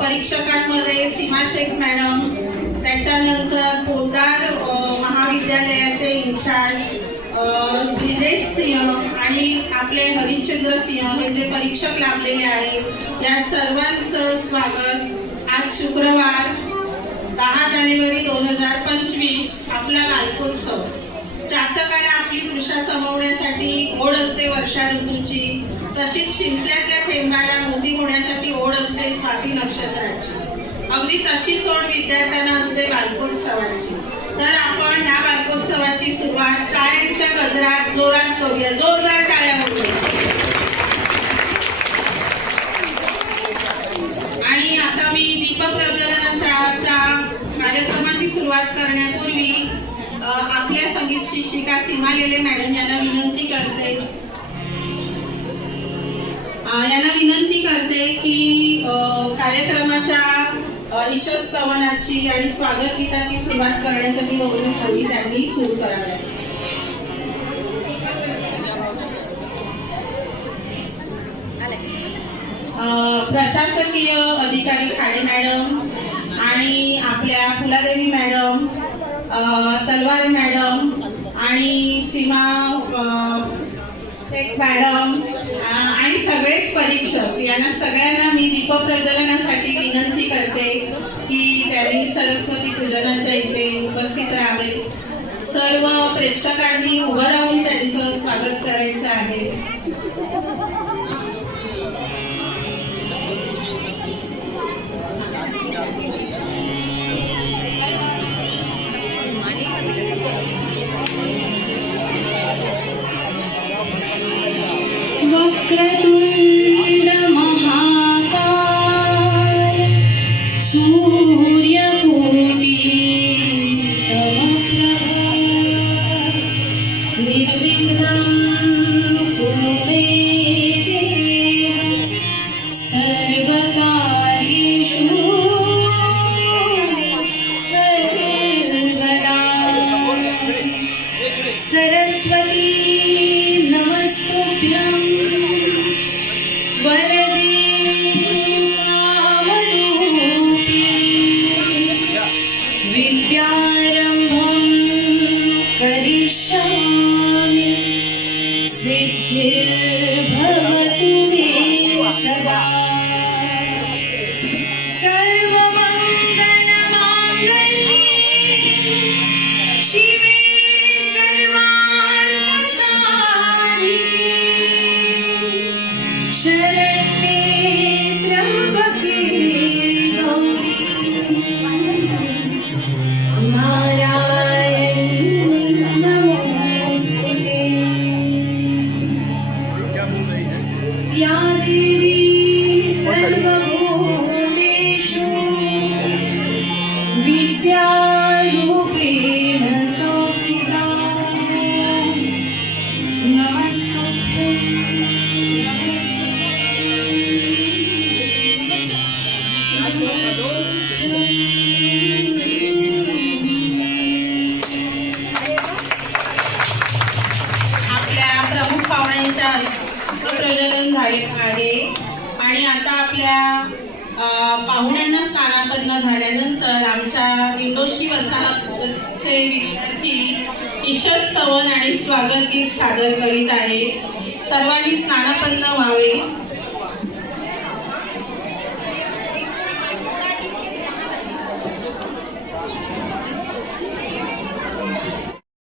परीक्षकांमध्ये सीमा Shaikh madam, त्याच्यानंतर पोद्दार महाविद्यालयाचे in-charge Brijesh Singh आणि आपले हरिश्चंद्र सिंह हे जे परीक्षक लाभलेले आहेत, या सर्वांचं स्वागत। आज शुक्रवार 10 जानेवारी 2025 आपला बालकोत्सव। चातकाला आपली तृषा समवण्यासाठी ओढ असते वर्षा ऋतूची, तशीच शिंपल्यातल्या थेंबाला मोठी होण्यासाठी ओढ असते स्वाती नक्षत्राची। अगदी तशीच ओढ विद्यार्थ्यांना असते बालकोत्सवाची। तर आपण ह्या बालकोत्सवाची सुरुवात टाळ्यांच्या गजरात जोरात करूया, जोरदार टाळ्या होऊया। आणि आता मी दीपक प्रज्वलनाच्या कार्यक्रमाची सुरुवात करण्यापूर्वी आपल्या संगीत शिक्षिका सीमा लेले मॅडम यांना विनंती करते की कार्यक्रमाच्या ईशस्तवनाची आणि स्वागत गीताची सुरुवात करण्यासाठी गौरव कवी त्यांनी सुरू कराव्या। प्रशासकीय अधिकारी खाडे मॅडम आणि आपल्या फुलादेवी मॅडम, तलवार मॅडम आणि सीमा शेख मॅडम आणि सगळेच परीक्षक यांना सगळ्यांना मी दीपक प्रज्वलनासाठी विनंती करते की त्यांनी सरस्वती पूजनाच्या इथे उपस्थित राहावे। सर्व प्रेक्षकांनी उभं राहून त्यांचं स्वागत करायचं आहे। वक्रतुंड महाकाय सूर्यकोटि समप्रभ निर्विघ्नं कुरु मे देव सर्वकार्येषु सर्वदा। सरस्वती नमस्तुभ्यं वरदे कामरूपिणी विद्यारम्भं करिष्यामि सिद्धिर्भवतु मे सदा। सर्वमङ्गलमाङ्गल्ये शिवे शरण्ये त्र्यम्बके नारायणी नमोस्तुते। या देवी सर्वभूतेषु विद्यारूपेण संस्थिता नमस्तुभ्यं। आपल्या प्रमुख पाहुण्यांच्या प्रज्वलन झाले आहे आणि आता आपल्या पाहुण्यांना स्थानापन्न झाल्यानंतर आमच्या इंडोशी वसाहतचे विद्यार्थी ईशस्तवन आणि स्वागत गीत सादर करीत आहेत।